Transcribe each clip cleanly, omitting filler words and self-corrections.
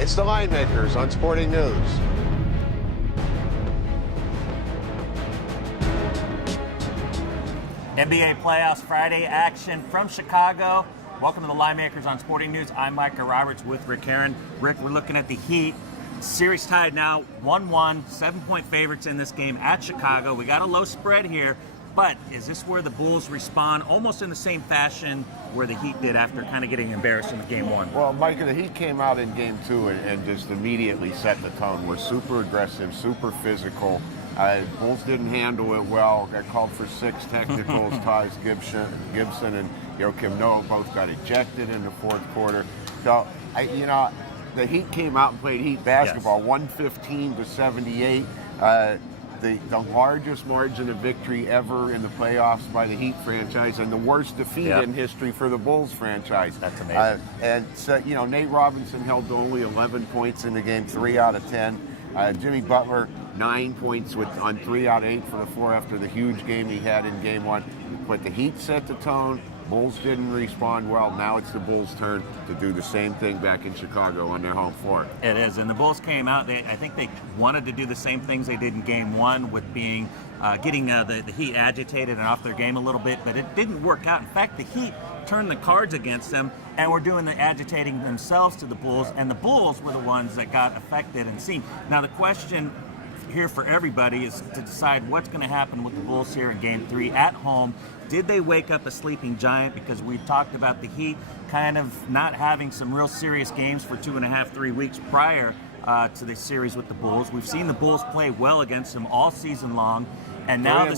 It's the Linemakers on Sporting News. NBA playoffs Friday action from Chicago. Welcome to the Linemakers on Sporting News. I'm Micah Roberts with Rick Aaron. Rick, we're looking at the Heat. Series tied now 1-1, 7-point favorites in this game at Chicago. We got a low spread here, but is this where the Bulls respond almost in the same fashion where the Heat did after kind of getting embarrassed in Game 1? Well, Micah, the Heat came out in Game 2 and just immediately set the tone. We're super aggressive, super physical. Bulls didn't handle it well. Got called for 6 technicals. Tyus Gibson and Joakim Noah both got ejected in the fourth quarter. So, the Heat came out and played Heat basketball, Yes. 115 to 78. The largest margin of victory ever in the playoffs by the Heat franchise, and the worst defeat in history for the Bulls franchise. That's amazing. And so, Nate Robinson held to only 11 points in the game, 3 out of 10. Jimmy Butler, 9 points on 3 out of 8 for the floor after the huge game he had in Game 1. But the Heat set the tone. Bulls didn't respond well. Now it's the Bulls' turn to do the same thing back in Chicago on their home floor. It is, and the Bulls came out. I think they wanted to do the same things they did in Game 1 with getting the Heat agitated and off their game a little bit, but it didn't work out. In fact, the Heat turned the cards against them and were doing the agitating themselves to the Bulls, and the Bulls were the ones that got affected and seen. Now the question here for everybody is to decide what's going to happen with the Bulls here in Game 3 at home. Did they wake up a sleeping giant? Because we talked about the Heat kind of not having some real serious games for 2.5-3 weeks prior to the series with the Bulls. We've seen the Bulls play well against them all season long. And now the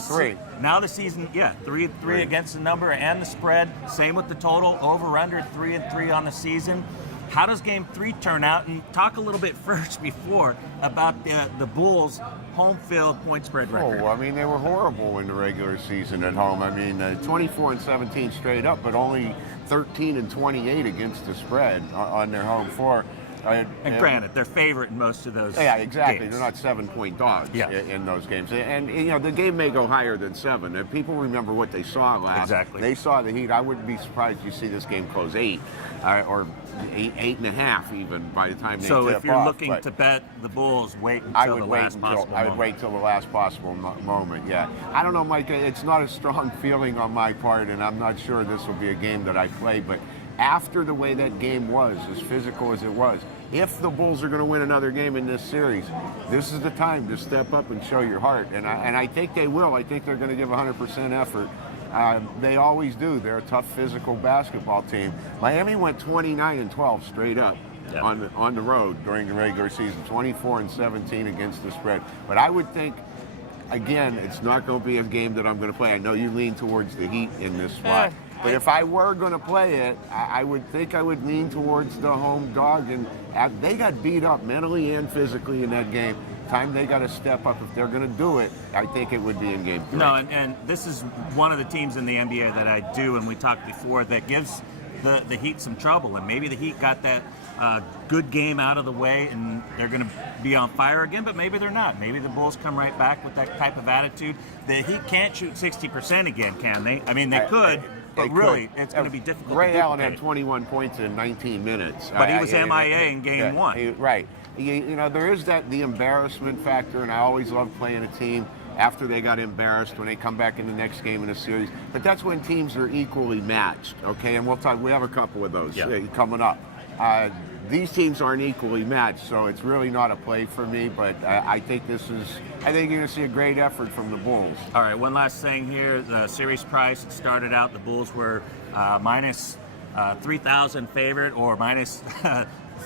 season, 3 against the number and the spread. Same with the total, over under 3-3 on the season. How does Game 3 turn out? And talk a little bit first before about the Bulls' home field point spread record. Oh, I mean, they were horrible in the regular season at home. I mean, 24-17 straight up, but only 13-28 against the spread on their home floor. And granted, they're favorite in most of those exactly. games. They're not 7-point dogs in those games. And the game may go higher than 7. And people remember what they saw last. Exactly. They saw the Heat. I wouldn't be surprised you see this game close 8 or 8.5 even by the time they tip off. So if you're looking to bet the Bulls, wait until the last possible moment. I would wait till the last possible moment, yeah. I don't know, Mike. It's not a strong feeling on my part, and I'm not sure this will be a game that I play, but after the way that game was, as physical as it was, if the Bulls are going to win another game in this series, this is the time to step up and show your heart. And I think they will. I think they're going to give 100% effort. They always do. They're a tough physical basketball team. Miami went 29-12 straight up on the road during the regular season, 24-17 against the spread. But I would think, again, it's not going to be a game that I'm going to play. I know you lean towards the Heat in this spot. But if I were going to play it, I would think I would lean towards the home dog. And they got beat up mentally and physically in that game. Time they got to step up. If they're going to do it, I think it would be in Game 3. No, and this is one of the teams in the NBA that I do, and we talked before, that gives the Heat some trouble. And maybe the Heat got that good game out of the way, and they're going to be on fire again, but maybe they're not. Maybe the Bulls come right back with that type of attitude. The Heat can't shoot 60% again, can they? I mean, they could. But really, it's going to be difficult. Ray Allen had 21 points in 19 minutes. But he was MIA in Game 1. Right. There is the embarrassment factor, and I always love playing a team after they got embarrassed when they come back in the next game in a series. But that's when teams are equally matched, okay? And we'll talk. We have a couple of those coming up. These teams aren't equally matched, so it's really not a play for me. But I think you're going to see a great effort from the Bulls. All right, one last thing here. The series price started out, the Bulls were minus 3,000 favorite, or minus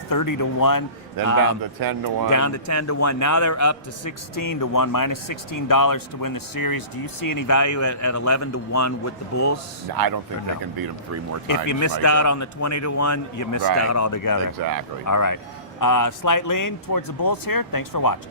30-1. Then down to 10-1. Down to 10-1. Now they're up to 16-1, minus $16 to win the series. Do you see any value at 11-1 with the Bulls? I don't think they can beat them 3 more times. If you missed out on the 20-1, you missed out altogether. Exactly. All right. Slight lean towards the Bulls here. Thanks for watching.